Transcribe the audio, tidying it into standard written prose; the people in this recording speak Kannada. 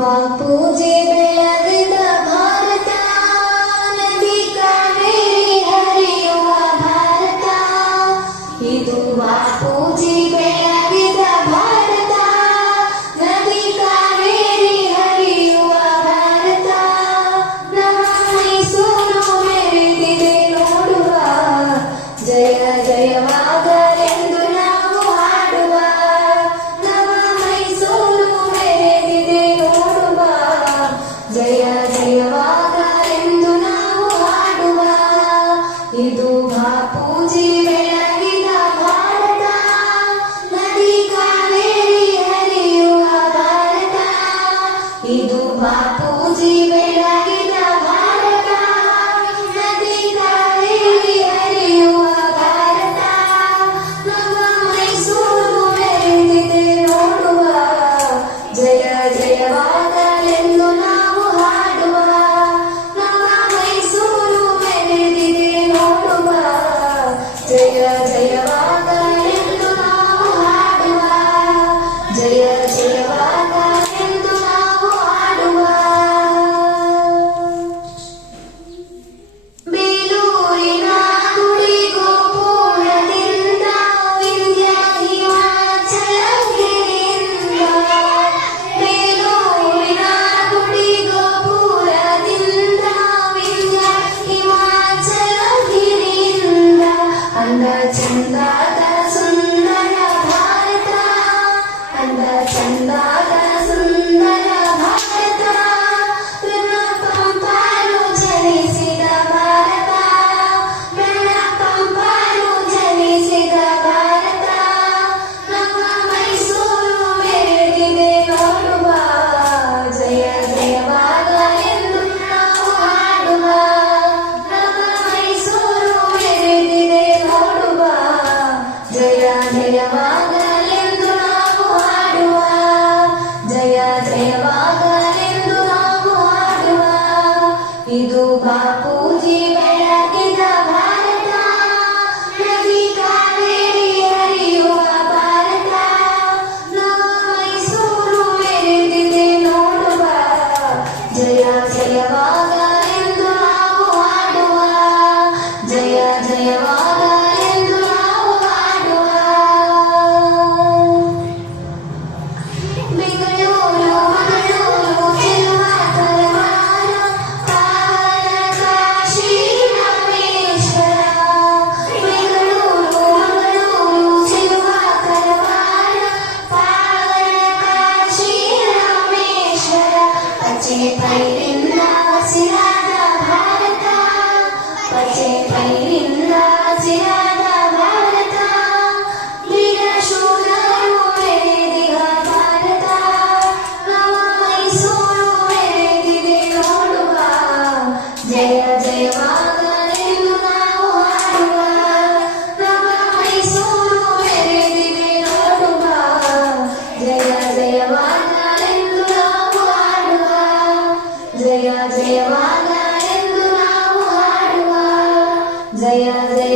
ಪೂಜೆ ಬೆಳಗಿದ ಭಾರತ, ನದಿ ಕಾವೇರಿ ಹರಿಯುವ ಭಾರತ. ಇದು ಪೂಜೆ ಬೆಳಗಿದ ಭಾರತ, ನದಿ ಕಾವೇರಿ ಹರಿಯುವ ಭಾರತ. ನಮ್ಮ ಮೈಸೂರು ಮೆರೆದಿದೆ ನೋಡುವ, ಜಯ ಜಯವಾಗಲೆಂದು ನಾವು ಹಾಡುವ. ನಮ್ಮ ಮೈಸೂರು ಮೆರೆದಿದೆ ನೋಡುವ, ಜಯ ಜಯವಾಗಲೆಂದು ನಾವು ಹಾಡುವ. ಇದು ಬಾಪೂಜಿ ಬೆಳಗಿದ ಭಾರತ, ನದಿ ಕಾವೇರಿ ಹರಿಯುವ ಭಾರತ. ಇದು ಬಾಪೂಜಿ ಬೆಳಗಿದ ಭಾರತ, ನದಿ ಕಾವೇರಿ ಹರಿಯುವ ಭಾರತ. ನಮ್ಮ ಮೈಸೂರು ಮೆರೆದಿದೆ ನೋಡುವ, ಜಯ ಜಯವಾಗಲೆಂದು ನಾವು ಹಾಡುವ. ನಮ್ಮ ಮೈಸೂರು ಮೆರೆದಿದೆ ನೋಡುವ, ಜಯ ಜಯವಾಗಲೆಂದು ನಾವು ಹಾಡುವ. ಜಯ ಜಯವಾಗಲೆಂದು ನಾವು ಹಾಡುವ. ಬೇಲೂರಿನ ಗುಡಿ ಗೋಪುರದಿಂದ ವಿಂಧ್ಯ ಹಿಮಾಚಲಗಿರಿಯಿಂದ, ಬೇಲೂರಿನ ಗುಡಿ ಗೋಪುರದಿಂದ ವಿಂಧ್ಯ ಹಿಮಾಚಲಗಿರಿಯಿಂದ, ಅಂದ ಚಂದಾದ ಸುಂದರ ಭಾರತ, ಅಂದ ಚಂದಾದ ಸುಂದರ ಭಾರತ. ರಣ ಪಂಪರು ಜನಿಸಿದ ಭಾರತ, ರಣ ಪಂಪರು ಜನಿಸಿದ ಭಾರತ. ನಮ್ಮ ಮೈಸೂರು ಮೆರೆದಿದೆ ನೋಡುವ, ಜಯ ಜಯವಾಗಲೆಂದು ನಾವು ಹಾಡುವ. ನಮ್ಮ ಮೈಸೂರು ಮೆರೆದಿದೆ ನೋಡುವ, ಜಯ ಜಯವಾಗಲೆಂದು ನಾವು ಹಾಡುವ. ಜಯ ಜಯವಾಗಲೆಂದು ನಾವು ಹಾಡುವ. ಇದು ಬಾಪೂಜಿ ಬೆಳಗಿದ ಭಾರತ, ನದಿ ಕಾವೇರಿ ಹರಿಯುವ ಭಾರತ. ನಮ್ಮ ಮೈಸೂರು ಮೆರೆದಿದೆ ನೋಡುವ, ಜಯ ಜಯವಾಗಲೆಂದು ನಾವು ಹಾಡುವ. ಜಯ ಜಯವಾಗಲೆಂದು ನಾವು ಹಾಡುವ. ಬೆಂಗಳೂರು ಮಂಗಳೂರು ಚೆಲುವ ಕರವಾರ, ಪಾವನ ಕಾಶಿ ರಾಮೇಶ್ವರ. ಬೆಂಗಳೂರು ಮಂಗಳೂರು ಚೆಲುವ ಕರವಾರ, ಪಾವನ ಕಾಶಿ ರಾಮೇಶ್ವರ. ಪಚ್ಚೆ ಪೈರಿಂದ ಹಸಿರಾದ ಭಾರತ, ಪಚ್ಚೆ ಪೈರಿಂದ ಹಸಿರಾದ ಭಾರತ. ವೀರ ಶೂರರು ಮೆರೆದಿಹ ಭಾರತ, ನಮ್ಮ ಮೈಸೂರು ಮೆರೆದಿದೆ ನೋಡುವ, ಜಯ ಜಯವಾಗಲೆಂದು ನಾವು ಹಾಡುವ. ನಮ್ಮ ಮೈಸೂರು ಮೆರೆದಿದೆ ನೋಡುವ, ಜಯ ಜಯವಾಗಲೆಂದು ನಾವು ಹಾಡುವ. ಜಯ ಜಯವಾಗಲೆಂದು ನಾವು ಹಾಡುವ. ಜಯ ಜಯ